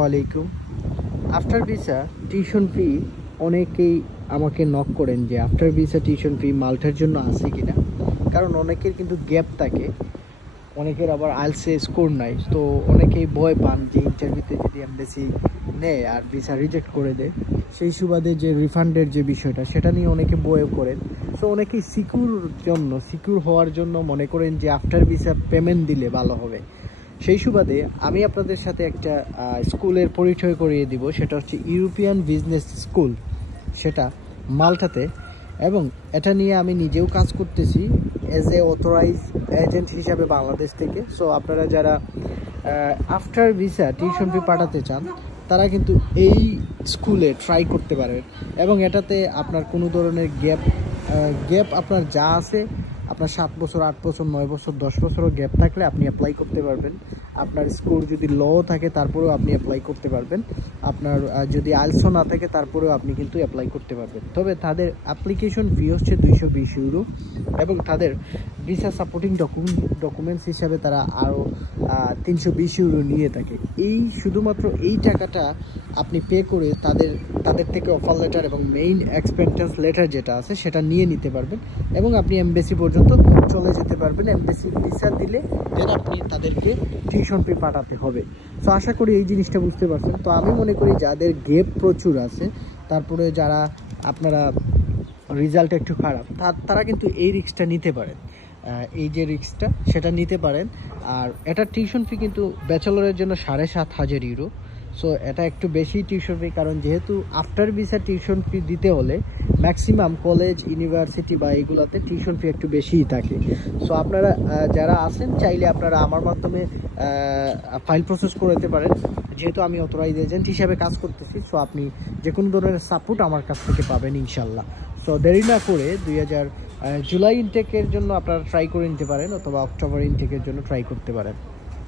ওয়ালাইকুম। After visa tuition fee অনেকেই আমাকে নক করেন যে আফটার ভিসা টিউশন ফি মাল্টার জন্য আছে কিনা, কারণ অনেকের কিন্তু গ্যাপ থাকে, অনেকের আবার আইএলটিএস স্কোর নাই। তো অনেকেই ভয় পান যে ইন্টারভিউতে যদি এমবেসি নেয় আর ভিসা রিজেক্ট করে দেয়, সেই সুবাদে যে রিফান্ডের যে বিষয়টা সেটা নিয়ে অনেকে ভয় করেন। সো অনেকেই সিকিউর হওয়ার জন্য মনে করেন যে আফটার ভিসা পেমেন্ট দিলে ভালো হবে। সেই সুবাদে আমি আপনাদের সাথে একটা স্কুলের পরিচয় করিয়ে দিব, সেটা হচ্ছে ইউরোপিয়ান বিজনেস স্কুল, সেটা মাল্টাতে। এবং এটা নিয়ে আমি নিজেও কাজ করতেছি অ্যাজ এ অথরাইজ এজেন্ট হিসাবে বাংলাদেশ থেকে। সো আপনারা যারা আফটার ভিসা টিউশন ফি পাঠাতে চান তারা কিন্তু এই স্কুলে ট্রাই করতে পারেন। এবং এটাতে আপনার কোনো ধরনের গ্যাপ আপনার যা আছে, আপনার 7 বছর 8 বছর 9 বছর 10 বছরও গ্যাপ থাকলে আপনি অ্যাপ্লাই করতে পারবেন। আপনার স্কোর যদি লো থাকে তারপরেও আপনি অ্যাপ্লাই করতে পারবেন। আপনার যদি আইএলটিএস না থাকে তারপরেও আপনি কিন্তু অ্যাপ্লাই করতে পারবেন। তবে তাদের অ্যাপ্লিকেশন ফি হচ্ছে 220 ইউরো, এবং তাদের ভিসা সাপোর্টিং ডকুমেন্টস হিসাবে তারা আরও 320 ইউরো নিয়ে থাকে। এই শুধুমাত্র এই টাকাটা আপনি পে করে তাদের থেকে অফার লেটার এবং মেইন এক্সপেন্টেন্স লেটার যেটা আছে সেটা নিয়ে নিতে পারবেন, এবং আপনি এমবেসি পর্যন্ত চলে যেতে পারবেন। এমবেসি ভিসা দিলে দেন আপনি তাদেরকে টিউশন ফি পাঠাতে হবে। সো আশা করি এই জিনিসটা বুঝতে পারছেন। তো আমি মনে করি যাদের গ্যাপ প্রচুর আছে, তারপরে যারা আপনারা রেজাল্ট একটু খারাপ, তারা কিন্তু এই রিস্কটা নিতে পারেন। এই যে রিস্কটা সেটা নিতে পারেন। আর এটা টিউশন ফি কিন্তু ব্যাচেলরের জন্য 7,500 ইউরো। সো এটা একটু বেশি টিউশন ফি, কারণ যেহেতু আফটার ভিসা টিউশন ফি দিতে হলে ম্যাক্সিমাম কলেজ ইউনিভার্সিটি বা এগুলাতে টিউশন ফি একটু বেশিই থাকে। সো আপনারা যারা আছেন চাইলে আপনারা আমার মাধ্যমে ফাইল প্রসেস করে দিতে পারেন, যেহেতু আমি অথরাইজ এজেন্ট হিসাবে কাজ করতেছি। সো আপনি যে কোনো ধরনের সাপোর্ট আমার কাছ থেকে পাবেন ইনশাল্লাহ। সো দেরি না করে জুলাই ইনটেকের জন্য আপনারা ট্রাই করে নিতে পারেন, অথবা অক্টোবর ইনটেকের জন্য ট্রাই করতে পারেন।